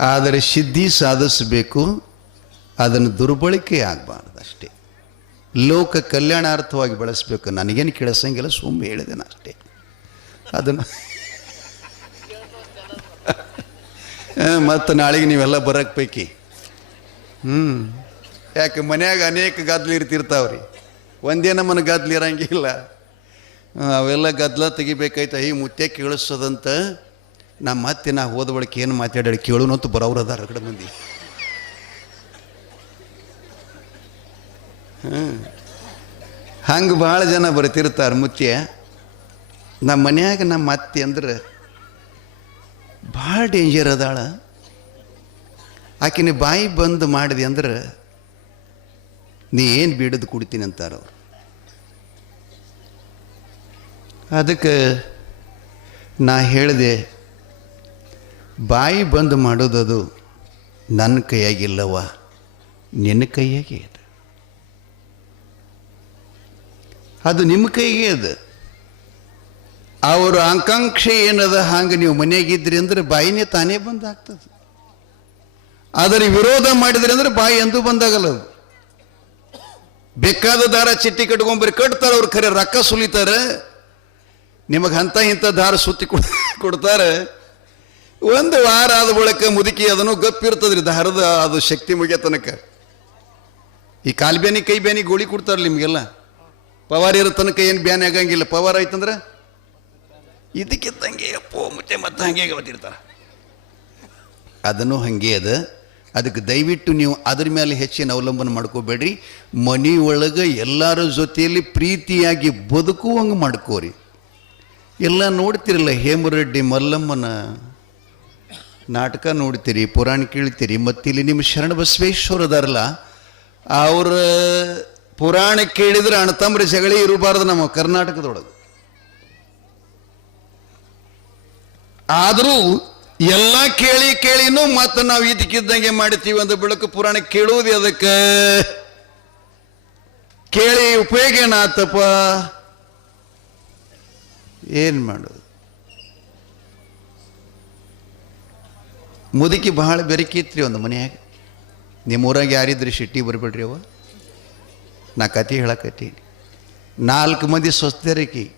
ಆದರೆ ಸಿದ್ಧಿ ಸಾಧಿಸಬೇಕು, ಅದನ್ನು ದುರ್ಬಳಕೆ ಆಗಬಾರ್ದು ಅಷ್ಟೇ ಲೋಕ ಕಲ್ಯಾಣಾರ್ಥವಾಗಿ ಬಳಸಬೇಕು. ನನಗೇನು ಕೇಳಿಸಂಗಿಲ್ಲ ಸುಮ್ಮನೆ ಹೇಳಿದೆ ನಾನು ಅಷ್ಟೇ ಅದನ್ನು ಮತ್ತು ನಾಳೆಗೆ ನೀವೆಲ್ಲ ಬರಕ್ಕೆ ಪೈಕಿ. ಹ್ಞೂ ಯಾಕೆ ಮನ್ಯಾಗ ಅನೇಕ ಗದ್ಲು ಇರ್ತಿರ್ತಾವ್ರಿ. ಒಂದೇ ನಮ್ಮನ ಗದ್ಲು ಇರಂಗಿಲ್ಲ. ಅವೆಲ್ಲ ಗದ್ದಲ ತೆಗಿಬೇಕಾಯ್ತು? ಈ ಮುತ್ತೆ ಕೇಳಿಸೋದಂತ ನಮ್ಮ ಮತ್ತೆ ನಾ ಹೋದ ಬಳಿಕ ಏನು ಮಾತಾಡಿ ಕೇಳೋನು ಅಂತ ಬರೋರು ಅದಾರ ಕಡೆ ಮಂದಿ. ಹಂಗೆ ಭಾಳ ಜನ ಬರ್ತಿರ್ತಾರೆ ಮುತ್ಯ. ನಮ್ಮ ಮನ್ಯಾಗ ನಮ್ಮ ಅತ್ತೆ ಅಂದ್ರೆ ಭಾಳ ಡೇಂಜರ್ ಅದಾಳ. ಆಕಿನ ಬಾಯಿ ಬಂದು ಮಾಡಿದೆ ಅಂದ್ರೆ ನೀ ಏನು ಬಿಡದು ಕುಡಿತೀನಿ ಅಂತಾರೆ ಅವ್ರು. ಅದಕ್ಕೆ ನಾ ಹೇಳಿದೆ ಬಾಯಿ ಬಂದು ಮಾಡೋದದು ನನ್ನ ಕೈಯಾಗಿಲ್ಲವ ನಿನ್ನ ಕೈಯಾಗೆ ಅದು. ಅದು ನಿಮ್ಮ ಕೈಗೆ ಅದು. ಅವರ ಆಕಾಂಕ್ಷೆ ಏನದ ಹಂಗೆ ನೀವು ಮನೆಯಾಗಿದ್ರಿ ಅಂದ್ರೆ ಬಾಯಿನೇ ತಾನೇ ಬಂದಾಗ್ತದೆ. ಆದರೆ ವಿರೋಧ ಮಾಡಿದ್ರಿ ಅಂದ್ರೆ ಬಾಯಿ ಎಂದೂ ಬಂದಾಗಲ್ಲ ಅದು. ಬೇಕಾದ ದಾರ ಚಿಟ್ಟಿ ಕಟ್ಕೊಂಬರಿ, ಕಟ್ತಾರೆ ಅವ್ರು ಖರೆ ರೊಕ್ಕ ಸುಲಿತಾರೆ. ನಿಮಗೆ ಅಂಥ ಇಂಥ ದಾರ ಸುತ್ತಿ ಕೊಡ್ ಕೊಡ್ತಾರೆ. ಒಂದು ವಾರ ಆದ ಬಳಿಕ ಮುದುಕಿ ಅದನ್ನು ಗಪ್ಪಿರ್ತದ್ರಿ ದಾರದ ಅದು ಶಕ್ತಿ ಮುಗಿಯ ತನಕ. ಈ ಕಾಲು ಬ್ಯಾನಿ ಕೈ ಬ್ಯಾನಿ ಗೋಳಿ ಕೊಡ್ತಾರಲ್ಲ ನಿಮಗೆಲ್ಲ. ಪವರ್ ಇರೋ ತನಕ ಏನು ಬ್ಯಾನಿ ಆಗಂಗಿಲ್ಲ. ಪವರ್ ಆಯ್ತಂದ್ರೆ ಇದಕ್ಕಿದ್ದಂಗೆ ಅಪ್ಪೋ ಮುಚ್ಚೆ ಮತ್ತೆ ಹಂಗೆ ಗೊತ್ತಿರ್ತಾರೆ ಅದನ್ನು ಹಂಗೆ ಅದ. ಅದಕ್ಕೆ ದಯವಿಟ್ಟು ನೀವು ಅದ್ರ ಮೇಲೆ ಹೆಚ್ಚಿನ ಅವಲಂಬನೆ ಮಾಡ್ಕೋಬೇಡ್ರಿ. ಒಳಗೆ ಎಲ್ಲರ ಜೊತೆಯಲ್ಲಿ ಪ್ರೀತಿಯಾಗಿ ಬದುಕುವಂಗೆ ಮಾಡ್ಕೋರಿ. ಎಲ್ಲ ನೋಡ್ತಿರಲ್ಲ ಹೇಮರೆಡ್ಡಿ ಮಲ್ಲಮ್ಮನ. ನಾಟಕ ನೋಡ್ತೀರಿ, ಪುರಾಣ ಕೇಳ್ತೀರಿ, ಮತ್ತಿಲ್ಲಿ ನಿಮ್ಮ ಶರಣ ಬಸವೇಶ್ವರ ಅದಾರಲ್ಲ ಅವ್ರ ಪುರಾಣ ಕೇಳಿದ್ರೆ ಅಣತಂಬ್ರ ಜಗಳಿ ಇರಬಾರ್ದು ನಮ್ಮ ಕರ್ನಾಟಕದೊಳಗೆ. ಆದರೂ ಎಲ್ಲ ಕೇಳಿ ಕೇಳಿನೂ ಮತ್ತೆ ನಾವು ಇದಕ್ಕಿದ್ದಂಗೆ ಮಾಡ್ತೀವಿ ಅಂತ ಬೆಳಕು ಪುರಾಣ ಕೇಳುವುದು ಅದಕ್ಕೆ. ಕೇಳಿ ಉಪಯೋಗ ಏನಾತಪ್ಪ ಏನು ಮಾಡೋದು? ಮುದುಕಿ ಬಹಳ ಬೆರಕಿತ್ರಿ ಒಂದು ಮನೆಯಾಗ. ನಿಮ್ಮ ಊರಾಗ ಯಾರಿದ್ರಿ ಶಿಟ್ಟಿ ಬರ್ಬೇಡ್ರಿ ಅವ ನಾ ಕತೆ ಹೇಳಕತ್ತೀನಿ. ನಾಲ್ಕು ಮಂದಿ ಸ್ವಸ್ಥರಿಕಿ.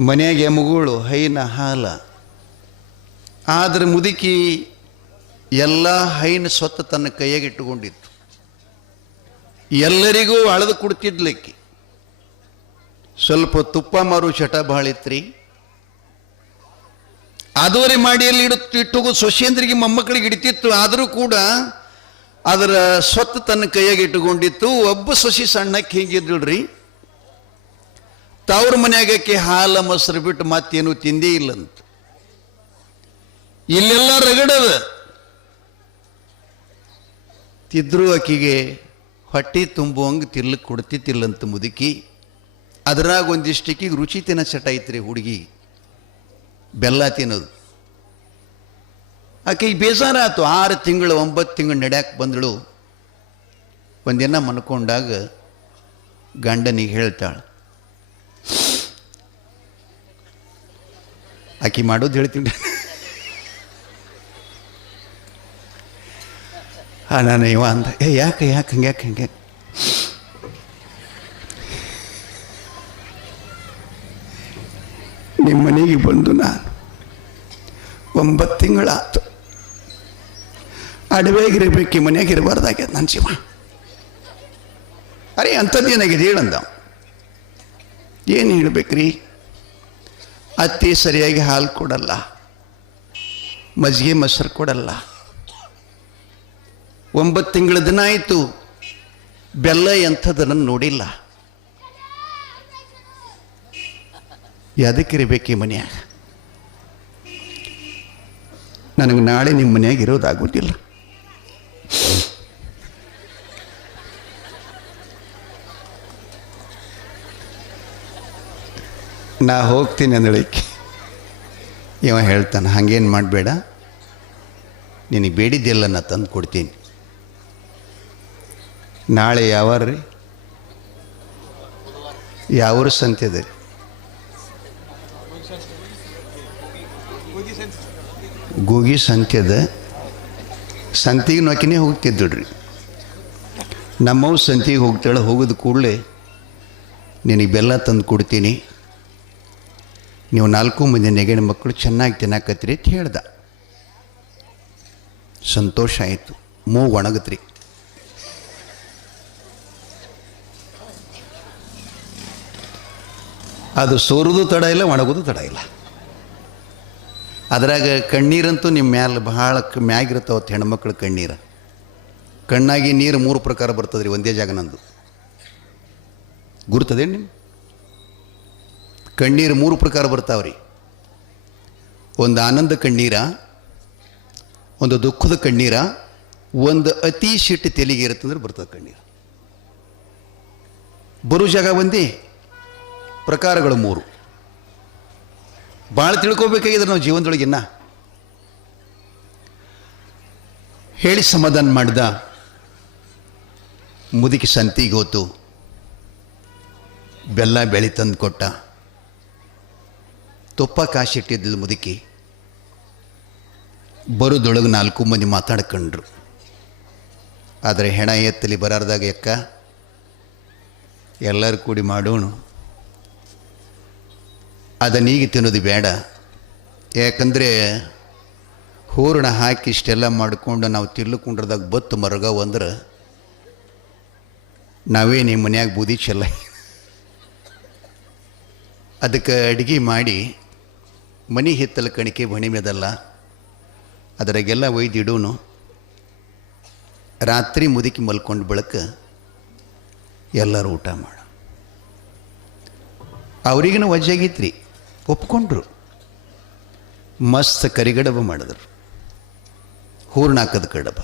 ಮನೆಯಾಗ ಮಗುಳು ಹೈನ, ಹಾಲ. ಆದ್ರೆ ಮುದುಕಿ ಎಲ್ಲ ಹೈನ ಸ್ವತ್ತು ತನ್ನ ಕೈಯಾಗ ಇಟ್ಟುಕೊಂಡಿತ್ತು. ಎಲ್ಲರಿಗೂ ಅಳದು ಕೊಡ್ತಿದ್ಲಿಕ್ಕಿ. ಸ್ವಲ್ಪ ತುಪ್ಪ ಮಾರು ಚಟ ಭಾಳ ಇತ್ರಿ ಅದುವರೆ ಮಾಡಿಯಲ್ಲಿ ಇಡುತ್ತ ಇಟ್ಟುಗು ಸೊಸೇಂದ್ರಿಗೆ ಮೊಮ್ಮಕ್ಕಳಿಗೆ ಇಡ್ತಿತ್ತು ಆದರೂ ಕೂಡ ಅದರ ಸ್ವತ್ತು ತನ್ನ ಕೈಯಾಗ ಇಟ್ಟುಕೊಂಡಿತ್ತು. ಒಬ್ಬ ಸೊಸಿ ಸಣ್ಣಕ್ಕೆ ಹಿಂಗಿದ್ರಿ ತವ್ರ ಮನೆಯಾಗಕ್ಕೆ ಹಾಲ ಮೊಸರು ಬಿಟ್ಟು ಮತ್ತೇನು ತಿಂದೇ ಇಲ್ಲಂತ. ಇಲ್ಲೆಲ್ಲ ರಗಡದ. ತಿದ್ರು ಆಕಿಗೆ ಹೊಟ್ಟೆ ತುಂಬುವಂಗೆ ತಿಲ್ಲಕ್ಕೆ ಕೊಡ್ತಿತ್ತಿಲ್ಲಂತ ಮುದುಕಿ. ಅದ್ರಾಗ ಒಂದಿಷ್ಟಕ್ಕೆ ರುಚಿ ತಿನ್ನ ಚಟ ಐತ್ರಿ ಹುಡುಗಿ. ಬೆಲ್ಲ ತಿನ್ನೋದು. ಆಕೆಗೆ ಬೇಜಾರಾತು, ಆರು ತಿಂಗಳು, ಒಂಬತ್ತು ತಿಂಗಳು ನಡ್ಯಾಕೆ ಬಂದಳು. ಒಂದಿನ ಮನ್ಕೊಂಡಾಗ ಗಂಡನಿಗೆ ಹೇಳ್ತಾಳೆ, ಆಕೆ ಮಾಡೋದು ಹೇಳ್ತೀನಿ. ನಾನು ಇವ ಅಂದ. ಏ, ಯಾಕೆ ಯಾಕೆ ಹಂಗೆ ಯಾಕೆ ಹಂಗೆ ನಿಮ್ಮ ಮನೆಗೆ ಬಂದು ನಾನು ಒಂಬತ್ತು ತಿಂಗಳಾತು ಅಡವೆಗಿರಬೇಕು ಈ ಮನೆಯಾಗ ಇರಬಾರ್ದಾಗ್ಯದ ನನ್ನ ಜೀವ. ಅರೆ ಅಂಥದ್ದೇನಾಗಿದೆ ಹೇಳಂದ ಏನು ಹೇಳ್ಬೇಕ್ರಿ? ಅತ್ತಿ ಸರಿಯಾಗಿ ಹಾಲು ಕೊಡಲ್ಲ, ಮಜ್ಜಿಗೆ ಮೊಸರು ಕೊಡಲ್ಲ. ಒಂಬತ್ತು ತಿಂಗಳ ದಿನ ಆಯಿತು, ಬೆಲ್ಲ ಎಂಥದನ್ನು ನೋಡಿಲ್ಲ. ಯಾದಕ್ಕಿರ್ಬೇಕು ಈ ಮನ್ಯಾಗ ನನಗೆ ನಾಳೆ ನಿಮ್ಮ ಮನ್ಯಾಗ ಇರೋದಾಗೋದಿಲ್ಲ. ನಾ ಹೋಗ್ತೀನಿ ಅಂದಳಿಕೆ ಇವ ಹೇಳ್ತಾನೆ, ಹಾಗೇನು ಮಾಡಬೇಡ. ನಿನಗೆ ಬೇಡಿದ್ದೆಲ್ಲ ನಾ ತಂದು ಕೊಡ್ತೀನಿ. ನಾಳೆ ಯಾವಾರ ರೀ ಯಾವ್ರ ಸಂತೆ ಅದ ರೀ ಗೋಗಿ ಸಂತ್ಯದ ಸಂತಿಗೆ ನೋಕಿನೇ ಹೋಗ್ತಿದ್ದಳ್ರಿ. ನಮ್ಮವ್ ಸಂತಿಗೆ ಹೋಗ್ತಾಳೆ, ಹೋಗೋದು ಕೂಡಲೇ ನಿನಗೆ ಬೆಲ್ಲ ತಂದು ಕೊಡ್ತೀನಿ. ನೀವು ನಾಲ್ಕು ಮಂದಿ ನೆಗಣ ಮಕ್ಕಳು ಚೆನ್ನಾಗಿ ತಿನ್ನಕತ್ರಿ ಅಂತ ಹೇಳ್ದ. ಸಂತೋಷ ಆಯಿತು. ಮೂಗು ಒಣಗತ್ರಿ. ಅದು ಸೋರೋದು ತಡ ಇಲ್ಲ, ಒಣಗೋದು ತಡ ಇಲ್ಲ. ಅದ್ರಾಗ ಕಣ್ಣೀರಂತೂ ನಿಮ್ಮ ಮ್ಯಾಲ ಭಾಳ ಮ್ಯಾಗಿರ್ತಾವತ್ತು ಹೆಣ್ಮಕ್ಳು ಕಣ್ಣೀರು. ಕಣ್ಣಾಗಿ ನೀರು ಮೂರು ಪ್ರಕಾರ ಬರ್ತದೆ ರೀ ಒಂದೇ ಜಾಗ ನಂದು. ಗುರುತದೇನು ನಿಮ್ಮ ಕಣ್ಣೀರು ಮೂರು ಪ್ರಕಾರ ಬರ್ತಾವ್ರಿ. ಒಂದು ಆನಂದ ಕಣ್ಣೀರ, ಒಂದು ದುಃಖದ ಕಣ್ಣೀರ, ಒಂದು ಅತಿ ಸಿಟ್ಟು ತೆಲಿಗೆ ಇರುತ್ತಂದ್ರೆ ಬರ್ತದೆ ಕಣ್ಣೀರು. ಬರೋ ಜಾಗ ಒಂದೇ. ಪ್ರಕಾರಗಳು ಮೂರು. ಭಾಳ ತಿಳ್ಕೊಬೇಕಾಗಿದ್ರೆ ನಾವು ಜೀವನದೊಳಗಿನ್ನ ಹೇಳಿ ಸಮಾಧಾನ ಮಾಡಿದ. ಮುದುಕಿ ಸಂತಿಗೋತು ಬೆಲ್ಲ ಬೆಳೆ ತಂದು ಕೊಟ್ಟ. ತುಪ್ಪ ಕಾಶಿಟ್ಟಿದ್ಲು ಮುದುಕಿ. ಬರೋದೊಳಗೆ ನಾಲ್ಕು ಮಂದಿ ಮಾತಾಡ್ಕೊಂಡ್ರು. ಆದರೆ ಹೆಣ ಎತ್ತಲಿ ಬರಾರ್ದಾಗ ಎಕ್ಕ? ಎಲ್ಲರೂ ಕೂಡಿ ಮಾಡೋಣ. ಅದನ್ನೀಗ ತಿನ್ನೋದು ಬೇಡ. ಯಾಕಂದರೆ ಹೂರಣ ಹಾಕಿ ಇಷ್ಟೆಲ್ಲ ಮಾಡಿಕೊಂಡು ನಾವು ತಿರ್ಲುಕೊಂಡ್ರದಾಗ ಬತ್ತು ಮರಗ ಅಂದ್ರೆ ನಾವೇ ನಿಮ್ಮ ಮನ್ಯಾಗ ಬೂದಿ ಚೆಲ್ಲ. ಅದಕ್ಕೆ ಅಡುಗೆ ಮಾಡಿ ಮನೆ ಹಿತ್ತಲ ಕಣಿಕೆ ಮಣಿಮೆದಲ್ಲ ಅದರಾಗೆಲ್ಲ ಒಯ್ದಿಡೋನು ರಾತ್ರಿ ಮುದುಕಿ ಮಲ್ಕೊಂಡು ಬೆಳಕ ಎಲ್ಲರೂ ಊಟ ಮಾಡ. ಅವ್ರಿಗಿನ ವಜ್ಜಾಗಿತ್ರಿ? ಒಪ್ಕೊಂಡ್ರು. ಮಸ್ತ್ ಕರಿಗಡಬ ಮಾಡಿದ್ರು. ಹೂರ್ಣ ಹಾಕದ ಕಡಬ.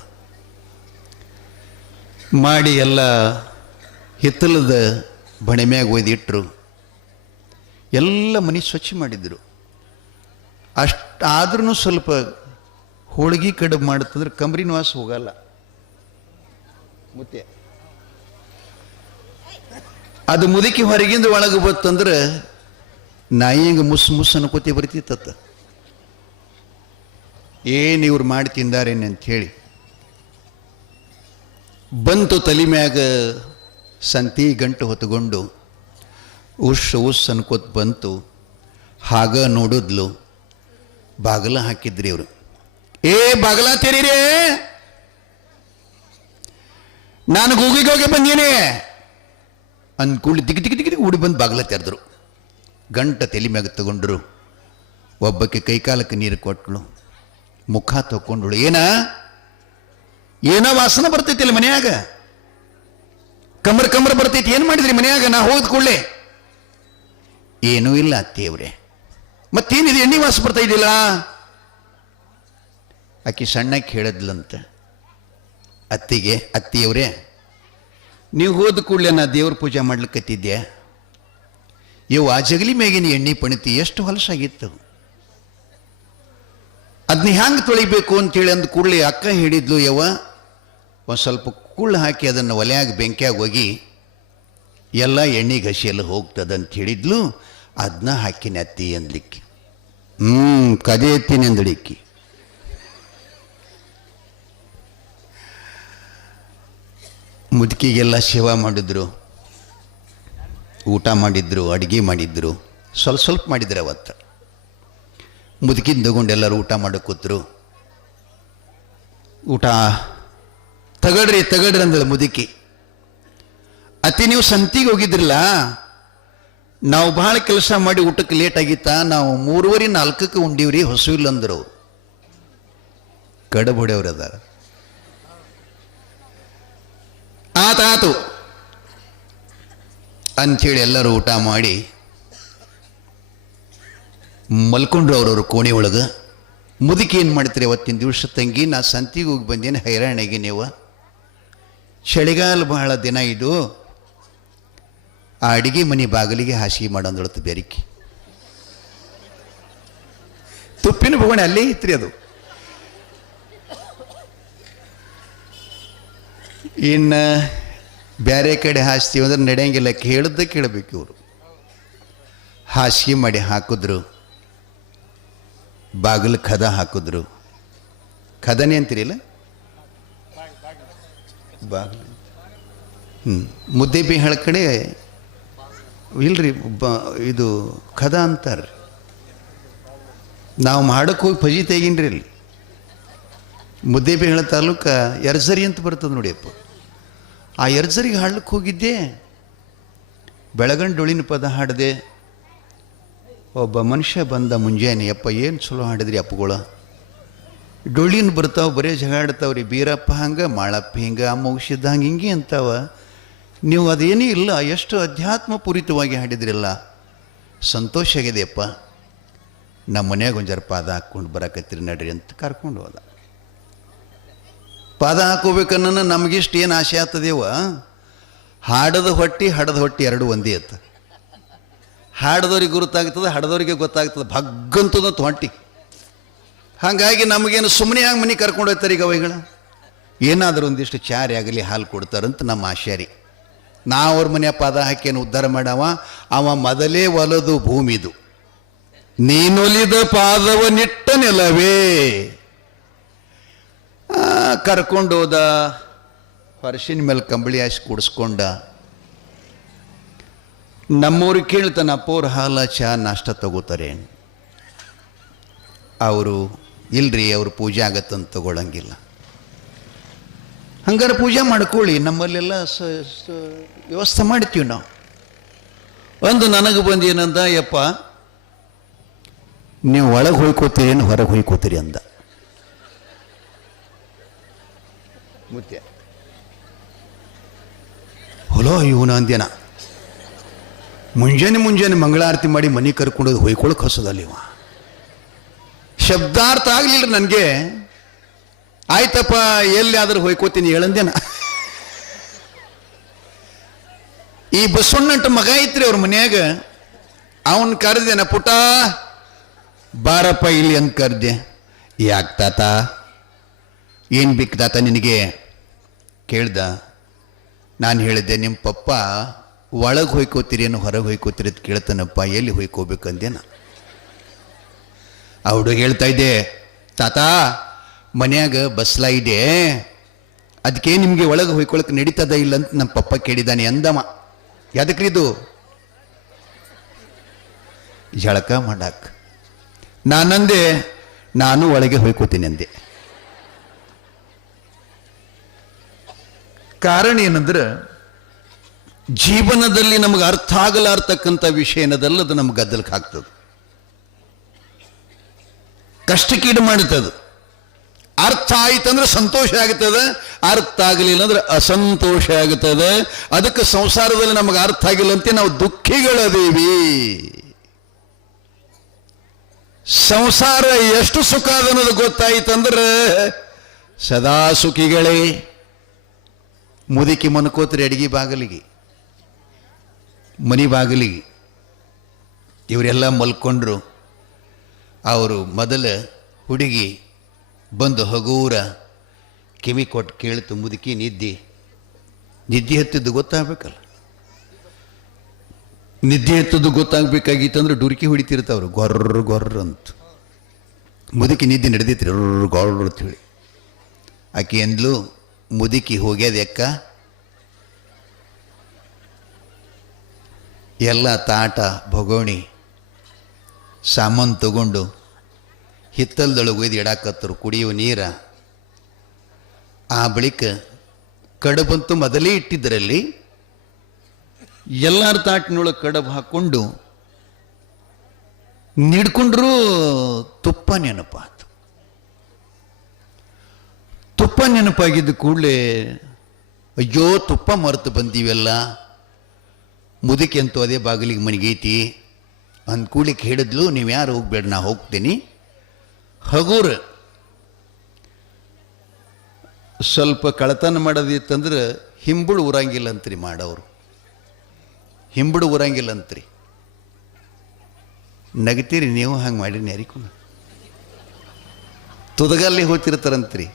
ಮಾಡಿ ಎಲ್ಲ ಹಿತ್ತಲದ ಬಣೆ ಮ್ಯಾಗ ಒಯ್ದಿಟ್ರು. ಎಲ್ಲ ಮನೆ ಸ್ವಚ್ಛ ಮಾಡಿದ್ರು. ಅಷ್ಟು ಆದ್ರೂ ಸ್ವಲ್ಪ ಹೋಳಿಗೆ ಕಡಬು ಮಾಡುತ್ತಂದ್ರೆ ಕಂಬರಿ ವಾಸ ಹೋಗಲ್ಲ. ಮುತ್ತೆ ಅದು ಮುದುಕಿ ಹೊರಗಿಂದ ಒಳಗೆ ಬತ್ತಂದ್ರೆ ನಾಯಿ ಹಿಂಗೆ ಮುಸ್ ಮುಸ್ ಅನ್ಕೋತಿ ಬರ್ತಿತ್ತ ಏನು ಇವ್ರು ಮಾಡಿ ತಿಂದಾರೇನೆ ಅಂತ ಹೇಳಿ. ಬಂತು ತಲೆ ಮ್ಯಾಗ ಸಂತಿ ಗಂಟು ಹೊತ್ಕೊಂಡು ಉಸ್ ಉಸ್ ಅನ್ಕೋತ ಬಂತು. ಹಾಗ ನೋಡಿದ್ಲು. ಬಾಗಲ ಹಾಕಿದ್ರಿ ಇವರು. ಏ ಬಾಗಲ ತೆರೀರಿ. ನಾನು ಗೂಗಿಗೆ ಹೋಗಿ ಬಂದೀನಿ. ಅಂದ್ಕೊಂಡು ದಿಗ್ ದಿಗ್ ದಿಗ್ ಉಡಿ ಬಂದು ಬಾಗಲ ತೆರೆದ್ರು. ಗಂಟ ತಲೆ ಮ್ಯಾಗ ತಗೊಂಡ್ರು. ಒಬ್ಬಕ್ಕೆ ಕೈಕಾಲಕ್ಕೆ ನೀರು ಕೊಟ್ಳು ಮುಖ ತಕ್ಕೊಂಡಳು ಏನ? ಏನೋ ವಾಸನೆ ಬರ್ತೈತಿ ಮನೆಯಾಗ ಮನ್ಯಾಗ? ಕಮರ್ ಕಮರ್ ಬರ್ತೈತಿ. ಏನು ಮಾಡಿದ್ರಿ ಮನೆಯಾಗ? ನಾ ಹೋದ ಕೂಡಲೇ. ಏನೂ ಇಲ್ಲ ಅತ್ತಿಯವ್ರೆ. ಮತ್ತೇನಿದೆ? ಎಣ್ಣೆ ವಾಸ ಬರ್ತಾ ಇದ್ದಿಲ್ಲ ಆಕೆ ಸಣ್ಣಕ್ಕೆ ಹೇಳಿದ್ಲಂತ. ಅತ್ತಿಗೆ, ಅತ್ತಿಯವ್ರೆ, ನೀವು ಹೋದ ಕೂಡಲೇ ನಾ ದೇವ್ರ ಪೂಜೆ ಮಾಡ್ಲಿಕ್ಕತ್ತಿದ್ದೆ ಇವು ಆ ಜಗಲಿ ಮೇಗಿನ ಎಣ್ಣೆ ಪಣಿತಿ ಎಷ್ಟು ಹೊಲಸಾಗಿತ್ತು. ಅದನ್ನ ಹ್ಯಾಂಗೆ ತೊಳಿಬೇಕು ಅಂತೇಳಿ ಅಂದ ಕೂಡಲೇ ಅಕ್ಕ ಹಿಡಿದ್ಲು ಯವ ಒಂದು ಸ್ವಲ್ಪ ಕುಳ್ಳು ಹಾಕಿ ಅದನ್ನು ಒಲೆಯಾಗಿ ಬೆಂಕಿಯಾಗ ಹೋಗಿ ಎಲ್ಲ ಎಣ್ಣೆ ಗಸಿಯಲ್ಲಿ ಹೋಗ್ತದೆ ಅಂತ ಹೇಳಿದ್ಲು ಅದನ್ನ ಹಾಕಿ ಅತ್ತಿ ಅಂದ್ಲಿಕ್ಕೆ. ಹ್ಞೂ ಕದೆ ಎತ್ತೀನಿ ಅಂದಳಿಕ್ಕಿ ಮುದುಕಿಗೆಲ್ಲ ಸೇವಾ ಮಾಡಿದ್ರು. ಊಟ ಮಾಡಿದ್ರು, ಅಡುಗೆ ಮಾಡಿದ್ರು, ಸ್ವಲ್ಪ ಸ್ವಲ್ಪ ಮಾಡಿದ್ರು ಅವತ್ತು. ಮುದುಕಿನ ತಗೊಂಡು ಎಲ್ಲರೂ ಊಟ ಮಾಡಕ್ಕೆ ಕೂತರು. ಊಟ ತಗಡ್ರಿ ತಗಡ್ರಿ ಅಂದಳು ಮುದುಕಿ. ಅತಿ ನೀವು ಸಂತಿಗೆ ಹೋಗಿದ್ರಲ್ಲ? ನಾವು ಭಾಳ ಕೆಲಸ ಮಾಡಿ ಊಟಕ್ಕೆ ಲೇಟ್ ಆಗಿತ್ತಾ, ನಾವು ಮೂರುವರೆ ನಾಲ್ಕಕ್ಕೆ ಉಂಡಿವ್ರಿ, ಹೊಸು ಇಲ್ಲ ಅಂದ್ರು ಅವ್ರು. ಕಡಬೊಡೆಯವ್ರು ಅದಾರ. ಆತಾತು ಅಂಥೇಳಿ ಎಲ್ಲರೂ ಊಟ ಮಾಡಿ ಮಲ್ಕೊಂಡ್ರು ಅವ್ರವ್ರ ಕೋಣೆ ಒಳಗೆ. ಮುದುಕಿ ಏನು ಮಾಡ್ತೀರಿ ಅವತ್ತಿನ ದಿವಸ ತಂಗಿ? ನಾ ಸಂತಿಗೆ ಹೋಗಿ ಬಂದೇನೆ, ಹೈರಾಣಿಗೆ ನೀವು. ಚಳಿಗಾಲ ಬಹಳ ದಿನ ಇದು. ಆ ಅಡಿಗೆ ಮನೆ ಬಾಗಿಲಿಗೆ ಹಾಸಿಗೆ ಮಾಡೋಂದಳತ್ತು ಬೆರಿಕೆ. ತುಪ್ಪಿನ ಬೋಣೆ ಅಲ್ಲೇ ಇತ್ರಿ ಅದು. ಇನ್ನು ಬೇರೆ ಕಡೆ ಹಾಸ್ತೀವಿ ಅಂದ್ರೆ ನಡೆಯಂಗಿಲ್ಲ. ಕೇಳಿದ್ದ ಕೇಳಬೇಕು ಇವರು. ಹಾಸಿಗೆ ಮಾಡಿ ಹಾಕಿದ್ರು. ಬಾಗಿಲು ಕದ ಹಾಕಿದ್ರು. ಕದನೆ ಅಂತೀರಿಲ್ಲ? ಬಾಗಿಲು. ಹ್ಞೂ ಮುದ್ದೆ ಬಿ ಹೇಳ ಕಡೆ ಇಲ್ರಿ, ಬ, ಇದು ಕದ ಅಂತಾರೆ. ನಾವು ಮಾಡಕ್ಕೆ ಹೋಗಿ ಫಜಿ ತೆಗೀನ್ರಿ ಇಲ್ಲಿ? ಬಿಹಳ ತಾಲೂಕ ಎರಸರಿ ಅಂತ ಬರ್ತದೆ ನೋಡಿಯಪ್ಪ ಆ ಎರ್ಜರಿಗೆ ಹಾಡ್ಲಿಕ್ಕೆ ಹೋಗಿದ್ದೆ. ಬೆಳಗಂಡೊಳಿನ ಪದ ಹಾಡಿದೆ, ಒಬ್ಬ ಮನುಷ್ಯ ಬಂದ ಮುಂಜಾನೆ, ಅಪ್ಪ, ಏನು ಚಲೋ ಹಾಡಿದ್ರಿ ಅಪ್ಪಗಳ? ಡೊಳ್ಳಿನ ಬರ್ತಾವ, ಬರೇ ಜಗಾಡ್ತಾವ್ರಿ ಬೀರಪ್ಪ ಹಂಗೆ, ಮಾಳಪ್ಪ ಹಿಂಗೆ, ಅಮ್ಮ ಔಷಧ ಹಂಗೆ, ಹಿಂಗೆ ಅಂತಾವ. ನೀವು ಅದೇನೇ ಇಲ್ಲ, ಎಷ್ಟು ಅಧ್ಯಾತ್ಮ ಪೂರಿತವಾಗಿ ಹಾಡಿದ್ರಿಲ್ಲ. ಸಂತೋಷ ಆಗಿದೆಯಪ್ಪ ನಮ್ಮ ಮನ್ಯಾಗ ಒಂಜಾರ ಜರ ಪಾದ ಹಾಕ್ಕೊಂಡು ಬರಕತ್ತಿರಿ ನಡ್ರಿ ಅಂತ ಕರ್ಕೊಂಡು ಹೋದ. ಪಾದ ಹಾಕೋಬೇಕನ್ನ ನಮಗಿಷ್ಟು ಏನು ಆಸೆ ಆಗ್ತದೇವ ಹಾಡದ ಹೊಟ್ಟಿ, ಹಡದ ಹೊಟ್ಟಿ ಎರಡು ಒಂದೇ ಅತ್ತ. ಹಾಡದವ್ರಿಗೆ ಗುರುತಾಗ್ತದೆ, ಹಡದವ್ರಿಗೆ ಗೊತ್ತಾಗ್ತದೆ, ಭಗ್ಗಂತದ ಹೊಂಟಿ ಹಾಗಾಗಿ ನಮಗೇನು ಸುಮ್ಮನೆ ಹಂಗೆ ಮನೆ ಕರ್ಕೊಂಡು ಹೋಗ್ತಾರೆ ಈಗ ಅவைಗಳ ಏನಾದರೂ ಒಂದಿಷ್ಟು ಚಾರಿ ಆಗಲಿ, ಹಾಲು ಕೊಡ್ತಾರಂತ ನಮ್ಮ ಆಶೆ ರೀ ನಾವು ಅವ್ರ ಮನೆಯ ಪಾದ ಹಾಕೇನು ಉದ್ಧಾರ ಮಾಡವ? ಅವ ಮೊದಲೇ ಒಲದು ಭೂಮಿದು. ನೀನೊಲಿದ ಪಾದವ ನಿಟ್ಟ ನೆಲವೇ. ಆ, ಕರ್ಕೊಂಡು ಹೋದ ಹೊರಸಿನ ಮೇಲೆ ಕಂಬಳಿ ಹಾಸಿ ಕೂಡಿಸ್ಕೊಂಡ. ನಮ್ಮೂರಿಗೆ ಕೇಳ್ತಾನೆ ಅಪ್ಪವ್ರ ಹಾಲ ಚಹಾ ನಾಷ್ಟ ತಗೋತಾರೆ ಅವರು ಇಲ್ರಿ ಅವ್ರ ಪೂಜೆ ಆಗತ್ತಂತ ತಗೊಳಂಗಿಲ್ಲ. ಹಂಗಾರೆ ಪೂಜೆ ಮಾಡ್ಕೊಳ್ಳಿ ನಮ್ಮಲ್ಲೆಲ್ಲ ಸ ವ್ಯವಸ್ಥೆ ಮಾಡ್ತೀವಿ ನಾವು. ಒಂದು ನನಗೆ ಬಂದೇನಂದ ಯಪ್ಪ ನೀವು ಒಳಗೆ ಹೋಯ್ಕೋತೀರಿ ಏನು ಹೊರಗೆ ಹೋಯ್ಕೋತೀರಿ ಅಂದ. ಮುತ್ಯ ಹೊಲೋ ಇವನ ಅಂದ್ಯನ. ಮುಂಜಾನೆ ಮುಂಜಾನೆ ಮಂಗಳಾರತಿ ಮಾಡಿ ಮನೆ ಕರ್ಕೊಂಡು ಹೊಯ್ಕೊಳಕ್ಕೆ ಹೊಸದಲ್ಲಿ ಇವ. ಶಬ್ದಾರ್ಥ ಆಗಲಿಲ್ಲ ನನಗೆ. ಆಯ್ತಪ್ಪ ಎಲ್ಲಿ ಆದರೂ ಹೊಯ್ಕೋತೀನಿ ಹೇಳಂದೇನ ಈ ಬಸವಣ್ಣಂಟ ಮಗ ಐತ್ರಿ ಅವ್ರ ಮನ್ಯಾಗ. ಅವನ್ ಕರೆದೇನ ಪುಟ, ಬಾರಪ್ಪ, ಇಲ್ಲಿ ಅಂತ ಕರೆದೆ. ಯಾಕೆ ತಾತ? ಏನು ಬೇಕು ತಾತ ನಿನಗೆ? ಕೇಳ್ದ. ನಾನು ಹೇಳಿದ್ದೆ ನಿಮ್ಮ ಪಪ್ಪ ಒಳಗೆ ಹೊಯ್ಕೋತೀರಿ ಏನು ಹೊರಗೆ ಹೊಯ್ಕೋತೀರಿ ಅಂತ ಕೇಳ್ತಾನಪ್ಪ, ಎಲ್ಲಿ ಹೋಯ್ಕೋಬೇಕಂದೇನ ಆ ಹುಡುಗ ಹೇಳ್ತಾ ಇದ್ದೆ, ತಾತ, ಮನ್ಯಾಗ ಬಸ್ಲ ಇದೆ. ಅದಕ್ಕೆ ನಿಮಗೆ ಒಳಗೆ ಹೊಯ್ಕೊಳಕ್ಕೆ ನಡೀತದ ಇಲ್ಲ ಅಂತ ನಮ್ಮ ಪಪ್ಪ ಕೇಳಿದಾನೆ ಅಂದಮ್ಮ ಯಾದಕ್ರಿ ಇದು? ಜಳಕ ಮಾಡಾಕ. ನಾನಂದೆ, ನಾನು ಒಳಗೆ ಹೊಯ್ಕೋತೀನಿ ಅಂದೆ. ಕಾರಣ ಏನಂದ್ರೆ ಜೀವನದಲ್ಲಿ ನಮಗೆ ಅರ್ಥ ಆಗಲಾರ್ತಕ್ಕಂಥ ವಿಷಯ ಏನದಲ್ಲ, ಅದು ನಮ್ಗೆ ಗದ್ದಲಕ್ಕೆ ಹಾಕ್ತದೆ ಕಷ್ಟಕ್ಕೀಡು ಮಾಡುತ್ತದೆ ಅರ್ಥ ಆಯ್ತಂದ್ರೆ ಸಂತೋಷ ಆಗುತ್ತದೆ ಅರ್ಥ ಆಗಲಿಲ್ಲ ಅಂದ್ರೆ ಅಸಂತೋಷ ಆಗುತ್ತದೆ ಅದಕ್ಕೆ ಸಂಸಾರದಲ್ಲಿ ನಮಗೆ ಅರ್ಥ ಆಗಿಲ್ಲ ಅಂತ ನಾವು ದುಃಖಿಗಳದೇವಿ. ಸಂಸಾರ ಎಷ್ಟು ಸುಖ ಅದನ್ನೋದು ಗೊತ್ತಾಯ್ತಂದ್ರೆ ಸದಾ ಸುಖಿಗಳೇ. ಮುದುಕಿ ಮನ್ಕೋತ್ರಿ ಅಡಿಗೆ ಬಾಗಿಲಿಗೆ, ಮನಿ ಬಾಗಿಲಿಗೆ. ಇವರೆಲ್ಲ ಮಲ್ಕೊಂಡ್ರು. ಅವರು ಮೊದಲ ಹುಡುಗಿ ಬಂದು ಹಗೂರ ಕಿವಿ ಕೊಟ್ಟು ಕೇಳ್ತು, ಮುದುಕಿ, ನಿದ್ದೆ. ನಿದ್ದೆ ಹತ್ತಿದ್ದು ಗೊತ್ತಾಗಬೇಕಲ್ಲ. ನಿದ್ದೆ ಹತ್ತದ್ದು ಗೊತ್ತಾಗಬೇಕಾಗಿತ್ತಂದ್ರೆ ಡುರ್ಕಿ ಹೊಡಿತಿರ್ತಾವ್ರು, ಗೊರ್ರ ಗೊರ್ರ ಅಂತ. ಮುದುಕಿ ನಿದ್ದೆ ನಡೆದಿತ್ತು ಗೊರ್ರ ಅಂತ ಹೇಳಿ. ಆಕೆ ಮುದುಕಿ ಹೋಗ್ಯದ ಅಕ್ಕ. ಎಲ್ಲ ತಾಟ, ಭಗೋಣಿ, ಸಾಮಾನು ತಗೊಂಡು ಹಿತ್ತಲ್ದೊಳಗೆ ಒಯ್ದು ಇಡಾಕತ್ತರು ಕುಡಿಯುವ ನೀರ. ಆ ಬಳಿಕ ಕಡಬಂತು ಮೊದಲೇ ಇಟ್ಟಿದ್ದರಲ್ಲಿ ಎಲ್ಲರ ತಾಟಿನೊಳಗೆ ಕಡಬು ಹಾಕ್ಕೊಂಡು ನೀಡ್ಕೊಂಡ್ರೂ ತುಪ್ಪ ನೆನಪಾತು. ತುಪ್ಪ ನೆನಪಾಗಿದ್ದ ಕೂಡಲೇ, ಅಯ್ಯೋ, ತುಪ್ಪ ಮರೆತು ಬಂದೀವಲ್ಲ? ಮುದುಕೆಂತೂ ಅದೇ ಬಾಗಿಲಿಗೆ ಮನೆಗೈತಿ ಅಂದ ಕೂಡ್ಲಿಕ್ಕೆ ಹೇಳಿದ್ಲು ನೀವು ಯಾರು? ಹೋಗ್ಬೇಡ, ನಾ ಹೋಗ್ತೀನಿ. ಹಗೂರು ಸ್ವಲ್ಪ ಕಳತನ ಮಾಡೋದಿತ್ತಂದ್ರೆ ಹಿಂಬುಳು ಊರಂಗಿಲ್ಲ ಅಂತ್ರಿ ಮಾಡೋರು. ಹಿಂಬುಡು ಉರಂಗಿಲ್ಲ ಅಂತ್ರಿ ನಗತೀರಿ, ನೀವು ಹಂಗೆ ಮಾಡಿರಿ ನೆರಿಕೊಂಡು ತುದಗಲ್ಲಿ ಹೋಗ್ತಿರ್ತಾರಂತ್ರಿ.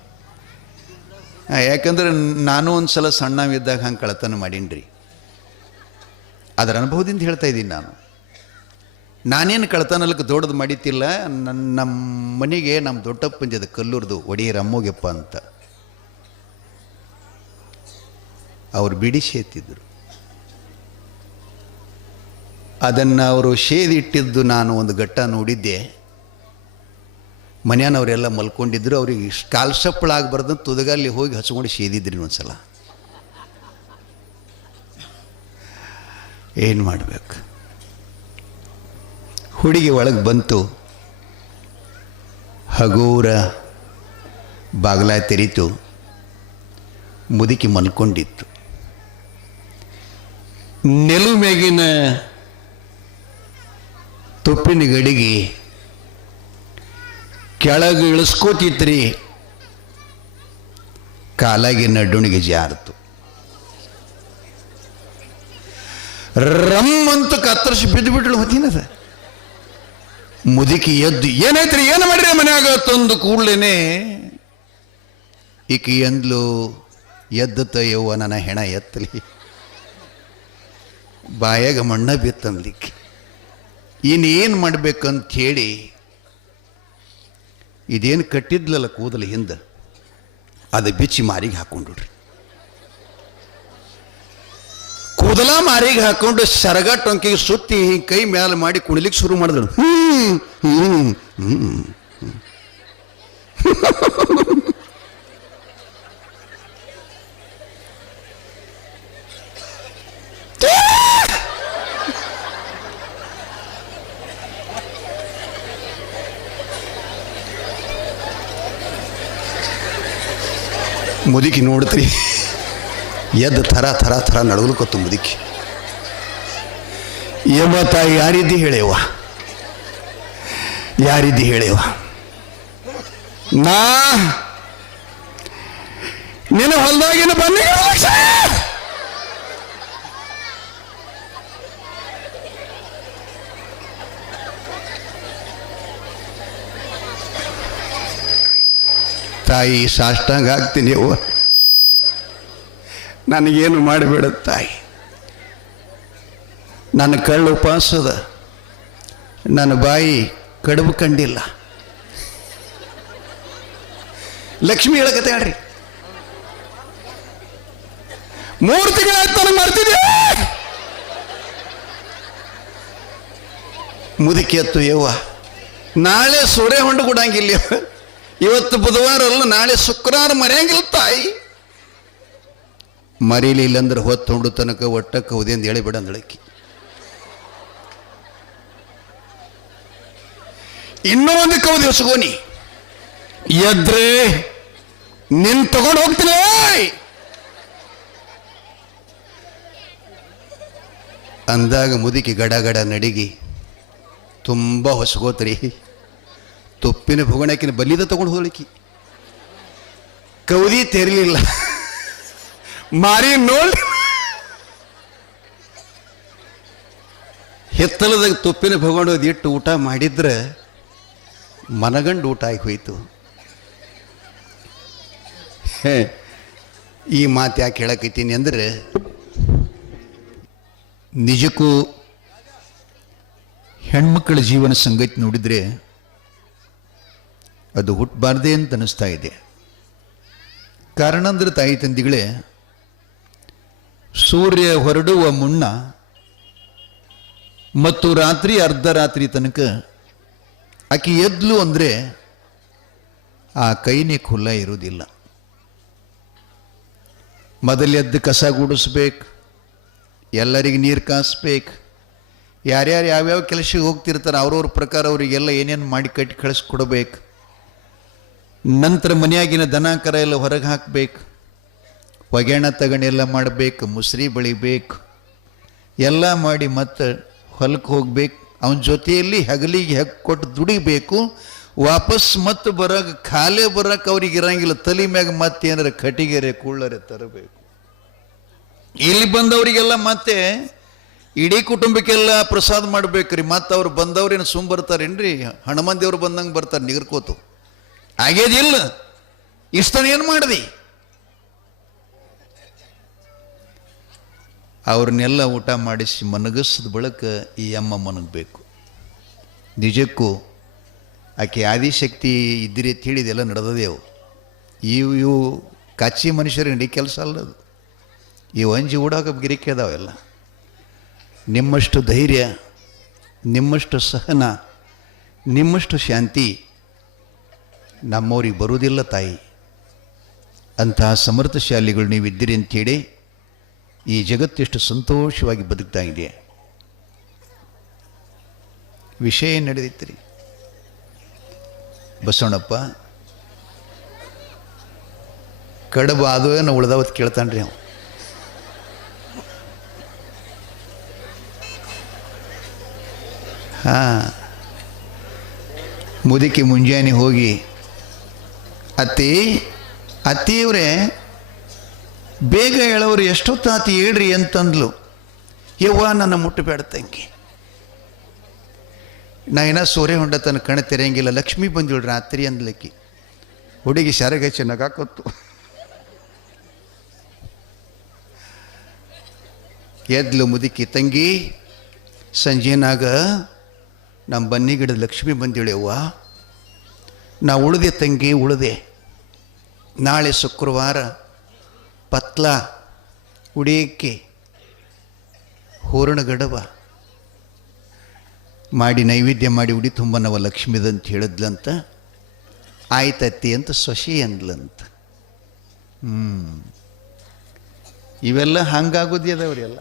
ಯಾಕಂದ್ರೆ ನಾನು ಒಂದು ಸಲ ಸಣ್ಣವಿದ್ದಾಗ ಹಂಗೆ ಕಳತನ ಮಾಡೀನಿ ಅದರ ಅನುಭವದಿಂದ ಹೇಳ್ತಾ ಇದ್ದೀನಿ ನಾನು. ನಾನೇನು ಕಳತನಲ್ಲಿ ದೊಡ್ಡದು ಮಾಡಿತ್ತಿಲ್ಲ ನನ್ನ ನಮ್ಮ ಮನೆಗೆ ನಮ್ಮ ದೊಡ್ಡಪ್ಪಂಜದ ಕಲ್ಲೂರ್ದು, ಒಡೆಯರ ಅಮ್ಮೋಗೆಪ್ಪ ಅಂತ. ಅವರು ಬಿಡಿ ಸೇತಿದ್ರು ಅದನ್ನು ಅವರು ಶೇದಿಟ್ಟಿದ್ದು ನಾನು ಒಂದು ಘಟ್ಟ ನೋಡಿದ್ದೆ. ಮನೆಯವ್ರೆಲ್ಲ ಮಲ್ಕೊಂಡಿದ್ರು, ಅವ್ರಿಗೆ ಕಾಲ್ಸಪ್ಪಳಾಗಬಾರ್ದು ತುದಗಲ್ಲಿ ಹೋಗಿ ಹಚ್ಕೊಂಡು ಸೇದಿದ್ರಿ ಒಂದ್ಸಲ ಏನು ಮಾಡಬೇಕು? ಹುಡುಗಿ ಒಳಗೆ ಬಂತು. ಹಗೂರ ಬಾಗಲ ತೆರೀತು. ಮುದುಕಿ ಮಲ್ಕೊಂಡಿತ್ತು. ನೆಲುಮೆಗಿನ ತುಪ್ಪಿನ ಗಡಿಗೆ ಕೆಳಗೆ ಇಳಿಸ್ಕೋತಿತ್ರಿ. ಕಾಲಾಗಿನ ಡುಣಿಗೆ ಜಾರತು ರಮ್ ಅಂತ ಕತ್ತರಿಸಿ ಬಿದ್ದು ಬಿಟ್ಟಳು ಹೊತ್ತಿನದ ಮುದುಕಿ ಎದ್ದು, ಏನಾಯ್ತ್ರಿ, ಏನು ಮಾಡ್ರಿ ಮನ್ಯಾಗ? ತಂದು ಕೂಡ್ಲೇನೆ, ಈಕಿ ಎಂದ್ಲು, ಎದ್ದ ಯವ್ವ ನನ್ನ ಹೆಣ ಎತ್ತಲಿ. ಬಾಯಾಗ ಮಣ್ಣ ಬಿತ್ತನ್ಲಿಕ್ಕೆ ಇನ್ನೇನು ಮಾಡ್ಬೇಕಂತ ಹೇಳಿ ಇದೇನು ಕಟ್ಟಿದ್ಲಲ್ಲ ಕೂದಲು ಹಿಂದೆ? ಅದು ಬಿಚ್ಚಿ ಮಾರಿಗೆ ಹಾಕೊಂಡ್ರಿ ಕೂದಲ ಮಾರಿಗೆ ಹಾಕೊಂಡು ಸರಗ ಟೊಂಕಿಗೆ ಸುತ್ತಿ ಕೈ ಮೇಲೆ ಮಾಡಿ ಕುಣಿಲಿಕ್ಕೆ ಶುರು ಮಾಡಿದಳು ಹ್ಞೂ ಹ್ಞೂ ಹ್ಮ್. ಮುದುಕಿ ನೋಡ್ತೀರಿ. ಎದ್ದು ಥರ ಥರ ಥರ ನಡಗಲ್ಕೊತ್ತು ಮುದುಕಿ. ಏಮ ತಾಯಿ ಯಾರಿದ್ದಿ ಹೇಳೇವ? ಯಾರಿದ್ದಿ ಹೇಳೇವ? ನಾ ನಿನ್ನ ಹೊಲ್ದಾಗಿನ ಬನ್ನಿ ತಾಯಿ, ಸಾಷ್ಟಾಂಗ ಆಗ್ತೀನಿ ಅವ್ವ ನನಗೇನು ಮಾಡಿಬಿಡ ತಾಯಿ? ನನ್ನ ಕಳ್ಳು ಉಪವಾಸದ ನನ್ನ ಬಾಯಿ ಕಡುಬು ಕಂಡಿಲ್ಲ. ಲಕ್ಷ್ಮಿ ಹೇಳಕತ್ತೆ ಹೇಳ್ರಿ. ಮೂರು ತಿಂಗಳಾಯ್ತು ನನಗೆ ಮಾಡ್ತಿದ್ದೆ ಮುದುಕಿ ಎತ್ತು ಯವ್ವ. ನಾಳೆ ಸೂರ್ಯ ಹೊಂಡು ಕೊಡಂಗಿಲ್ಲ ಇವತ್ತು ಬುಧವಾರ ಅಲ್ಲ, ನಾಳೆ ಶುಕ್ರವಾರ ಮರೆಯಂಗಿಲ್ಲ ತಾಯಿ. ಮರೀಲಿಲ್ಲ ಅಂದ್ರೆ ಹೊತ್ತು ಹೊಂಡು ತನಕ ಒಟ್ಟ ಕೌದಿ ಅಂತ ಹೇಳಿಬಿಡ ಅಂದಳಕ್ಕಿ ಇನ್ನೂ ಒಂದು ಕೌದಿ ಹೊಸಗೋನಿ ಎದ್ರೆ ನಿನ್ ತಗೊಂಡು ಹೋಗ್ತೀನಿ! ಅಂದಾಗ ಮುದುಕಿ ಗಡ ಗಡ ನಡಿಗಿ, ತುಂಬ ಹೊಸಗೋತ್ರಿ ತುಪ್ಪಿನ ಭುಗಣಕಿನ ಬಲಿದ ತಗೊಂಡು ಹೋಗ್ಲಿಕ್ಕಿ ಕೌದಿ ತೆರಲಿಲ್ಲ. ಮಾರಿ ನೋಡಿ. ಹಿತ್ತಲದಾಗ ತೊಪ್ಪಿನ ಭಗವಣದ ಇಟ್ಟು ಊಟ ಮಾಡಿದ್ರೆ ಮನಗಂಡು ಊಟ ಆಗಿ ಹೋಯ್ತು. ಈ ಮಾತು ಯಾಕೆ ಹೇಳಕತ್ತೀನಿ ಅಂದರೆ ನಿಜಕ್ಕೂ ಹೆಣ್ಮಕ್ಕಳ ಜೀವನ ಸಂಗತಿ ನೋಡಿದರೆ ಅದು ಹುಟ್ಟಬಾರ್ದೇ ಅಂತ ಅನ್ನಿಸ್ತಾ ಇದೆ. ಕಾರಣ ಅಂದ್ರೆ ತಾಯಿ ತಂದಿಗಳೇ, ಸೂರ್ಯ ಹೊರಡುವ ಮುನ್ನ ಮತ್ತು ರಾತ್ರಿ ಅರ್ಧ ರಾತ್ರಿ ತನಕ ಆಕೆ ಎದ್ಲು ಅಂದರೆ ಆ ಕೈನೇ ಖುಲ್ಲ ಇರುವುದಿಲ್ಲ. ಮೊದಲೆದ್ದು ಕಸ ಗುಡಿಸ್ಬೇಕು, ಎಲ್ಲರಿಗೆ ನೀರು ಕಾಸ್ಬೇಕು, ಯಾರ್ಯಾರು ಯಾವ್ಯಾವ ಕೆಲಸಕ್ಕೆ ಹೋಗ್ತಿರ್ತಾರೆ ಅವ್ರವ್ರ ಪ್ರಕಾರ ಅವರಿಗೆಲ್ಲ ಏನೇನು ಮಾಡಿ ಕಟ್ಟಿ ಕಳಿಸ್ಕೊಡ್ಬೇಕು ನಂತರ ಮನೆಯಾಗಿನ ದನ ಕರ ಎಲ್ಲ ಹೊರಗೆ ಹಾಕಬೇಕು. ಒಗೆಣ ತಗಣೆಲ್ಲ ಮಾಡಬೇಕು, ಮುಸ್ರಿ ಬಳಿಬೇಕು. ಎಲ್ಲ ಮಾಡಿ ಮತ್ತೆ ಹೊಲಕ್ಕೆ ಹೋಗ್ಬೇಕು. ಅವನ ಜೊತೆಯಲ್ಲಿ ಹಗಲಿಗೆ ಹೆಗ್ ಕೊಟ್ಟು ದುಡಿಬೇಕು. ವಾಪಸ್ ಮತ್ತೆ ಬರೋಕೆ, ಖಾಲಿ ಬರೋಕೆ ಅವ್ರಿಗೆ ಇರಂಗಿಲ್ಲ. ತಲೆ ಮ್ಯಾಗ ಮತ್ತೆ ಏನಾರ ಕಟಿಗೆರೆ ಕುಳ್ಳರೆ ತರಬೇಕು. ಇಲ್ಲಿ ಬಂದವರಿಗೆಲ್ಲ ಮತ್ತೆ ಇಡೀ ಕುಟುಂಬಕ್ಕೆಲ್ಲ ಪ್ರಸಾದ ಮಾಡ್ಬೇಕ್ರಿ. ಮತ್ತೆ ಅವ್ರು ಬಂದವ್ರೇನು ಸುಮ್ ಬರ್ತಾರೇನ್ರಿ? ಹಣಮಂದಿಯವ್ರು ಬಂದಂಗೆ ಬರ್ತಾರೆ ನಿಗರ್ಕೋತು. ಆಗ್ಯದಿಲ್ಲ ಇಷ್ಟನ ಏನು ಮಾಡಿದೆ? ಅವ್ರನ್ನೆಲ್ಲ ಊಟ ಮಾಡಿಸಿ ಮನಗಸಿದ ಬಳಿಕ ಈ ಅಮ್ಮ ಮನಗಬೇಕು. ನಿಜಕ್ಕೂ ಆಕೆ ಆದಿಶಕ್ತಿ ಇದ್ದಿರಿ ಇದೆಲ್ಲ ನಡೆದದೇವು ಇವು ಇವು ಮನುಷ್ಯರು ನಡಿ ಕೆಲಸ ಅಲ್ಲದು ಇವು ಅಂಜಿ ಓಡಾಕ ಗಿರಿಕೆ ಅದಾವೆಲ್ಲ ನಿಮ್ಮಷ್ಟು ಧೈರ್ಯ, ನಿಮ್ಮಷ್ಟು ಸಹನ, ನಿಮ್ಮಷ್ಟು ಶಾಂತಿ ನಮ್ಮವ್ರಿಗೆ ಬರುವುದಿಲ್ಲ ತಾಯಿ. ಅಂತಹ ಸಮರ್ಥಶಾಲಿಗಳು ನೀವು ಇದ್ದೀರಿ ಅಂತೇಳಿ ಈ ಜಗತ್ತೆಷ್ಟು ಸಂತೋಷವಾಗಿ ಬದುಕ್ತಾ ಇದೆ. ವಿಷಯ ನಡೆದಿತ್ತು ರೀ ಬಸವಣ್ಣಪ್ಪ, ಕಡಬ ಅದು ಏನೋ ಕೇಳ್ತಾನೆ ಅವ. ಹಾಂ. ಮುದುಕಿ ಮುಂಜಾನೆ ಹೋಗಿ ಅತ್ತಿ ಅತ್ತಿಯವರೇ ಬೇಗ ಹೇಳೋರು ಎಷ್ಟೊತ್ತಾತಿ ಹೇಳ್ರಿ ಅಂತಂದ್ಲು. ಯವ್ವ, ನನ್ನ ಮುಟ್ಟಬೇಡ ತಂಗಿ. ನಾ ಏನ ಸೂರ್ಯ ಹೊಂಡ ತನ್ನ ಕಣ ತೆರೆಯಂಗಿಲ್ಲ. ಲಕ್ಷ್ಮಿ ಬಂದಿಳು ರಾತ್ರಿ ಅಂದ್ಲಕ್ಕಿ. ಹುಡುಗಿ ಶಾರಗ ನಗಾಕೊತ್ತು ಎದ್ಲು ಮುದುಕಿ, ತಂಗಿ, ಸಂಜೆನಾಗ ನಮ್ಮ ಬನ್ನಿ ಗಿಡದ ಲಕ್ಷ್ಮಿ ಬಂದಿಳೆವ್ವ ನಾ ಉಳಿದೆ ತಂಗಿ, ಉಳಿದೆ. ನಾಳೆ ಶುಕ್ರವಾರ ಪತ್ಲ ಉಡಿಯಕ್ಕೆ ಹೂರಣ ಗಡವ ಮಾಡಿ ನೈವೇದ್ಯ ಮಾಡಿ ಉಡಿ ತುಂಬನವ ಲಕ್ಷ್ಮೀದಂತ ಹೇಳಿದ್ಲಂತ, ಆಯ್ತತ್ತಿ ಅಂತ ಸೊಸಿ ಅಂದ್ಲಂತ. ಹ್ಞೂ ಇವೆಲ್ಲ ಹಂಗಾಗೋದ್ಯದವ್ರಿ ಎಲ್ಲ.